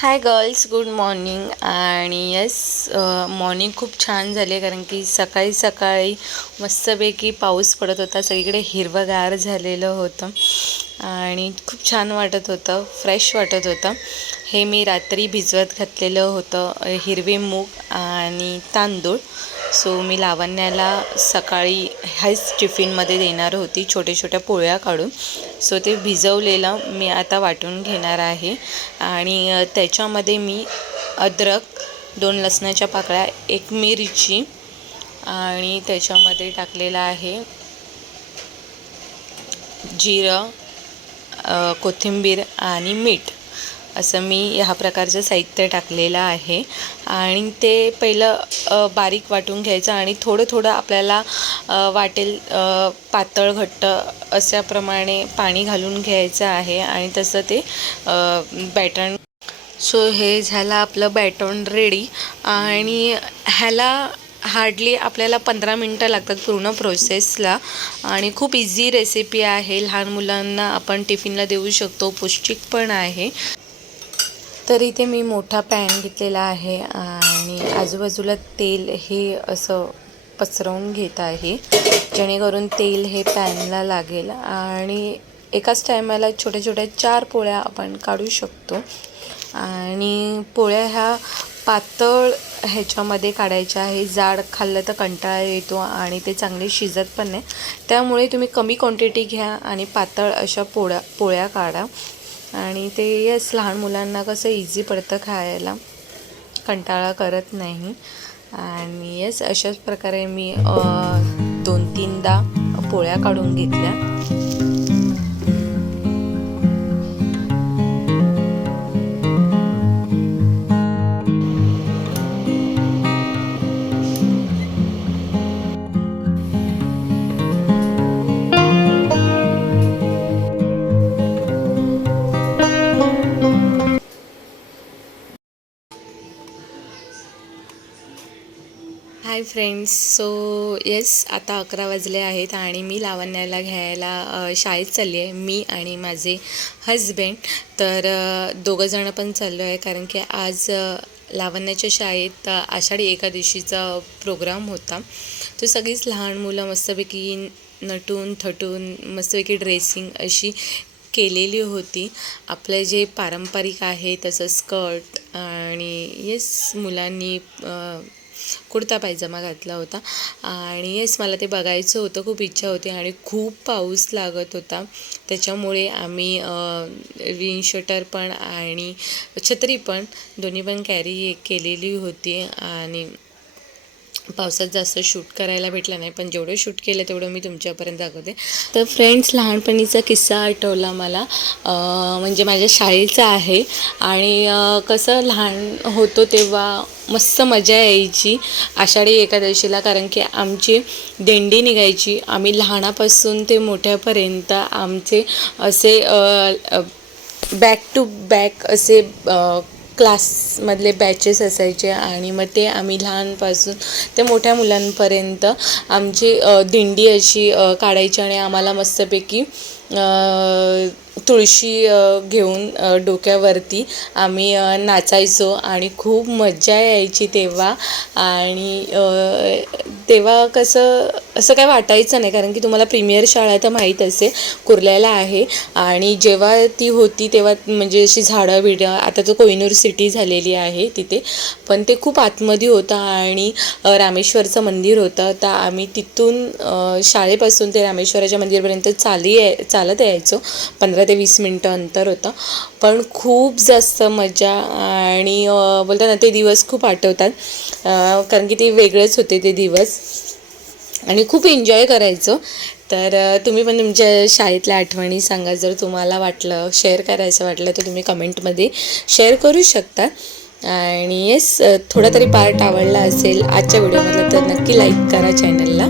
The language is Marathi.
Hi girls, good morning. आणि येस, मॉर्निंग खूप छान झाली आहे कारण की सकाळी सकाळी मस्तपैकी पाऊस पडत होता. सगळीकडे हिरवंगार झालेलं होतं आणि खूप छान वाटत होतं, फ्रेश वाटत होतं. हे मी रात्री भिजवत घातलेलं होतं हिरवे मूग आणि तांदूळ. सो मी लावण्याला सकाळी ह्याच टिफिनमध्ये देणार होती, छोट्या छोट्या पोळ्या काढून. सो ते भिजवलेलं मी आता वाटून घेणार आहे आणि त्याच्यामध्ये मी अद्रक, 2 लसणाच्या पाकळ्या, 1 मिरची आणि त्याच्यामध्ये टाकलेलं आहे जिरं, कोथिंबीर आणि मीठ. असं मी ह्या प्रकारचं साहित्य टाकलेलं आहे आणि ते पहिलं बारीक वाटून घ्यायचं आणि थोडं थोडं आपल्याला वाटेल पातळ घट्ट अशाप्रमाणे पाणी घालून घ्यायचं आहे आणि तसं ते बॅटर. सो हे झालं आपलं बॅटर्न रेडी आणि ह्याला हार्डली आपल्याला 15 मिनटं लागतात पूर्ण प्रोसेसला आणि खूप इझी रेसिपी आहे. लहान मुलांना आपण टिफिनला देऊ शकतो, पौष्टिक पण आहे. तर इथे मी मोठा पॅन घेतलेला आहे आणि आजूबाजूला तेल हे असं पसरवून घेत आहे जेणेकरून तेल हे पॅनला लागेल आणि एकाच टायमाला छोट्या छोट्या 4 पोळ्या आपण काढू शकतो. आणि पोळ्या ह्या पातळ ह्याच्यामध्ये काढायच्या आहे. जाड खाल्लं तर कंटाळा येतो आणि ते चांगले शिजत पण नाही. त्यामुळे तुम्ही कमी क्वांटिटी घ्या आणि पातळ अशा पोळ्या काढा आणि ते येस, लहान मुलांना कसं इझी पडतं खायला, कंटाळा करत नाही. आणि येस, अशाच प्रकारे मी 2-3दा पोळ्या काढून घेतल्या. हाय फ्रेंड्स, सो येस, आता 11 वाजले आहेत आणि मी लावण्याला घ्यायला शाळेत चालली आहे, मी आणि माझे हजबंड. तर दोघंजणं पण चाललो आहे कारण की आज लावण्याच्या शाळेत आषाढी एकादशीचा प्रोग्राम होता. तो सगळीच लहान मुलं मस्तपैकी नटून थटून मस्तपैकी ड्रेसिंग अशी केलेली होती. आपलं जे पारंपरिक आहे तसं स्कर्ट आणि येस, मुलांनी कुर्ता पायजमा घातला होता आणि येस, मला ते बघायचं होतं, खूप इच्छा होती आणि खूप पाऊस लागत होता. त्याच्यामुळे आम्ही रेनशटर पण आणि छत्री पण दोन्ही पण कॅरी केलेली होती आणि पावसात जास्त शूट करायला भेटलं नाही, पण जेवढं शूट केलं तेवढं मी तुमच्यापर्यंत दाखवते. तर फ्रेंड्स, लहानपणीचा किस्सा आठवला मला, म्हणजे माझ्या शाळेचा आहे. आणि कसं लहान होतो तेव्हा मस्त मजा यायची आषाढी एकादशीला कारण की आमची दिंडी निघायची. आम्ही लहानापासून ते मोठ्यापर्यंत आमचे असे बॅक टू बॅक असे क्लासमधले बॅचेस असायचे आणि मग ते आम्ही लहानपासून ते मोठ्या मुलांपर्यंत आमची दिंडी अशी काढायची आणि आम्हाला मस्तपैकी तुळशी घेऊन डोक्यावरती आम्ही नाचायचो आणि खूप मजा यायची तेव्हा. आणि तेव्हा कसं असं काय वाटायचं नाही कारण की तुम्हाला प्रीमियर शाळा तर माहीत असेल, कुर्ल्याला आहे. आणि जेव्हा ती होती तेव्हा म्हणजे अशी झाडं बिडं, आता तर कोहिनूर सिटी झालेली आहे तिथे, पण ते खूप आतमध्ये होतं आणि रामेश्वरचं मंदिर होतं. तर आम्ही तिथून शाळेपासून ते रामेश्वराच्या मंदिरपर्यंत चालत यायचो. 15 ते 20 मिनटं अंतर होतं, पण खूप जास्त मजा आणि बोलतात ना, ते दिवस खूप आठवतात कारण की ते वेगळेच होते ते दिवस आणि खूप एन्जॉय करायचो. तर तुम्ही पण तुमच्या शाळेतल्या आठवणी सांगा. जर तुम्हाला वाटलं शेअर करायचं वाटलं तर तुम्ही कमेंटमध्ये शेअर करू शकता. आणि येस, थोडा तरी पार्ट आवडला असेल आजच्या व्हिडिओमधला तर नक्की लाईक करा चॅनलला.